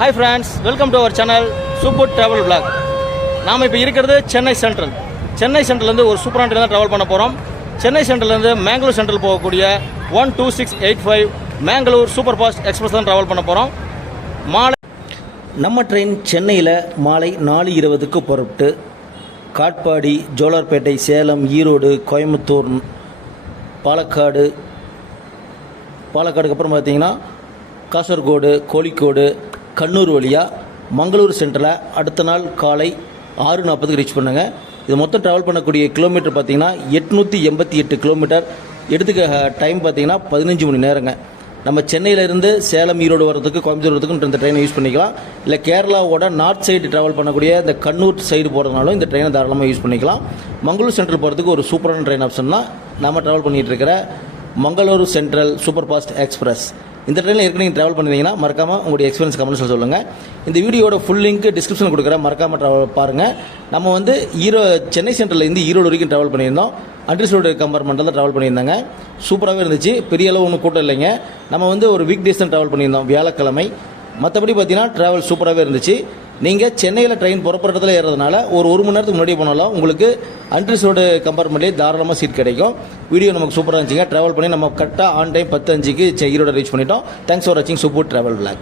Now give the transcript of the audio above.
Hi friends, welcome to our channel Super Travel Vlog. நாம் இப்போ இருக்கிறது சென்னை சென்ட்ரல். சென்னை சென்ட்ரல்லேருந்து ஒரு சூப்பரான ட்ரெயின் தான் ட்ராவல் பண்ண போகிறோம். சென்னை சென்ட்ரல்லேருந்து மேங்களூர் சென்ட்ரல் போகக்கூடிய 12685 மேங்களூர் சூப்பர் ஃபாஸ்ட் எக்ஸ்பிரஸ் தான் ட்ராவல் பண்ண போகிறோம். நம்ம ட்ரெயின் சென்னையில் மாலை 4:20க்கு புறப்பட்டு காட்பாடி, ஜோலார்பேட்டை, சேலம், ஈரோடு, கோயம்புத்தூர், பாலக்காடுக்கு அப்புறம் பார்த்தீங்கன்னா காசர்கோடு, கோழிக்கோடு, கண்ணூர் வழியாக மங்களூர் சென்ட்ரலில் அடுத்த நாள் காலை 6:40க்கு ரீச் பண்ணுங்க. இது மொத்தம் ட்ராவல் பண்ணக்கூடிய கிலோமீட்டர் பார்த்தீங்கன்னா 888 கிலோமீட்டர். எடுத்துக்க டைம் பார்த்தீங்கன்னா 15 மணி நேரங்க. நம்ம சென்னையிலேருந்து சேலம், ஈரோடு வரதுக்கு, கோயம்புத்தூர் வரதுக்கு இந்த ட்ரெயினை யூஸ் பண்ணிக்கலாம். இல்லை கேரளாவோட நார்த் சைடு ட்ராவல் பண்ணக்கூடிய இந்த கண்ணூர் சைடு போகிறதுனாலும் இந்த ட்ரெயினை தாராளமாக யூஸ் பண்ணிக்கலாம். மங்களூர் சென்ட்ரல் போகிறதுக்கு ஒரு சூப்பரான ட்ரெயின் ஆப்ஷன் தான் நம்ம ட்ராவல் பண்ணிகிட்டு இருக்கிற Mangalore central super fast express. இந்த ட்ரெயினில் ஏற்கனவே நீங்கள் ட்ராவல் பண்ணிங்கன்னா மறக்காமல் உங்களுடைய எக்ஸ்பீரியன்ஸ் கமெண்ட்ஸில் சொல்லுங்கள். இந்த வீடியோட ஃபுல் லிங்க் டிஸ்கிரிப்ஷன் கொடுக்குறேன், மறக்காமல் பாருங்கள். நம்ம வந்து சென்னை சென்ட்ரல்லேருந்து ஈரோடு வரைக்கும் ட்ராவல் பண்ணியிருந்தோம். அன்ரிசர்வ்டு கம்பார்ட்மெண்ட்டில் தான் ட்ராவல் பண்ணியிருந்தாங்க. சூப்பராகவே இருந்துச்சு. பெரிய அளவு ஒன்றும் கூட்டம் இல்லைங்க. நம்ம வந்து ஒரு வீக் டேஸ் தான் ட்ராவல் பண்ணியிருந்தோம், வியாழக்கிழமை. மற்றபடி பார்த்தீங்கன்னா ட்ராவல் சூப்பராகவே இருந்துச்சு. நீங்கள் சென்னையில் ட்ரெயின் புறப்படுறதுல ஏறதுனால ஒரு மணி நேரத்துக்கு முன்னாடி போனாலும் உங்களுக்கு அன்ரிசர்வ்டு கம்பார்ட்மெண்ட்லேயே தாராளமாக சீட் கிடைக்கும். வீடியோ நமக்கு சூப்பராக இருந்துச்சுங்க. ட்ராவல் பண்ணி நம்ம கரெக்டாக ஆன் டைம் 10:05க்கு ஈரோடு ரீச் பண்ணிட்டோம். தேங்க்ஸ் ஃபார் வாட்சிங் சூப்பர் ட்ராவல் விளாக்.